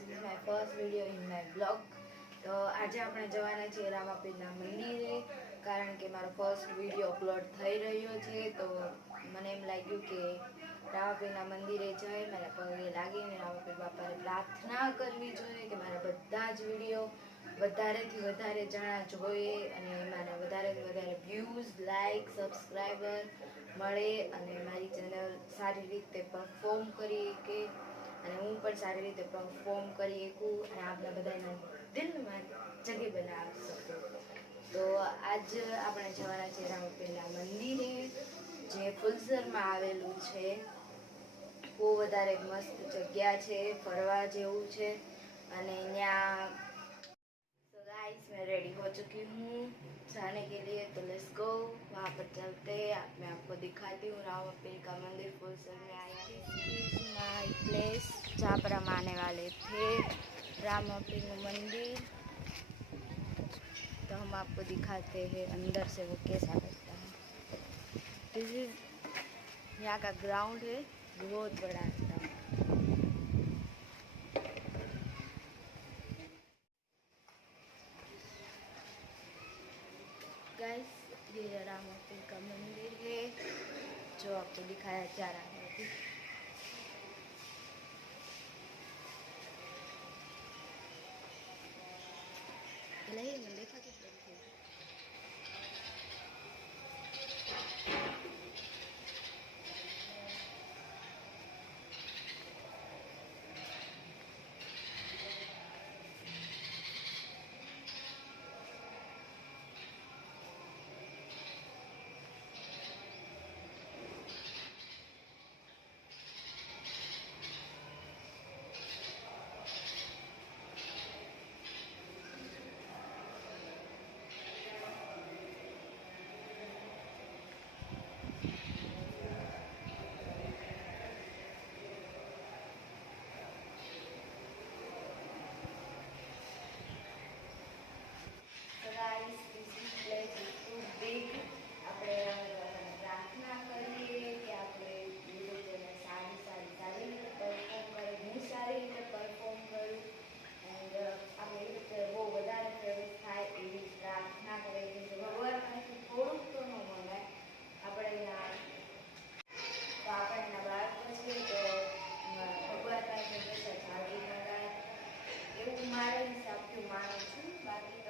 First video in my blog તો આજે આપણે જવાના છીએ રામાપીરના મંદિરે, કારણ કે મારો ફર્સ્ટ વીડિયો અપલોડ થઈ રહ્યો છે. તો મને એમ લાગ્યું કે રામાપીરના મંદિરે જઈ મારા પગે લાગીને રામાપીર બાપાને પ્રાર્થના કરવી જોઈએ કે મારા બધા જ વીડિયો વધારેથી વધારે જણા જોઈએ અને મારા વધારેથી વધારે વ્યૂઝ લાઈક સબસ્ક્રાઈબર મળે અને મારી ચેનલ સારી રીતે પરફોર્મ કરી શકે અને હું પણ સારી રીતે પરફોર્મ કરી શકું અને આપના બધાના દિલમાં જગી બનાવી શકું. તો આજ આપણે જવાના છે રામપીરના મંદિરે, જે ફુલસરમાં આવેલું છે. બહુ વધારે મસ્ત જગ્યા છે, ફરવા જેવું છે. અને ત્યાં मैं रेडी हो चुकी हूँ। जाने के लिए तो लेट्स गो वहाँ पर चलते हैं मैं आपको दिखाती हूँ रामापीर का मंदिर। फुलसर में आया। माय प्लेस जहाँ पर हम आने वाले थे। रामापीर मंदिर। तो हम आपको दिखाते हैं अंदर से वो कैसा लगता है। यहाँ का ग्राउंड है, बहुत बड़ा ग्राउंड रामावती का मंदिर है जो आपको दिखाया जा रहा है। अभी તો બાળકો છે તો ભગવાન પાસે જાળવી શકાય એવું મારા હિસાબથી માનું છું બાકી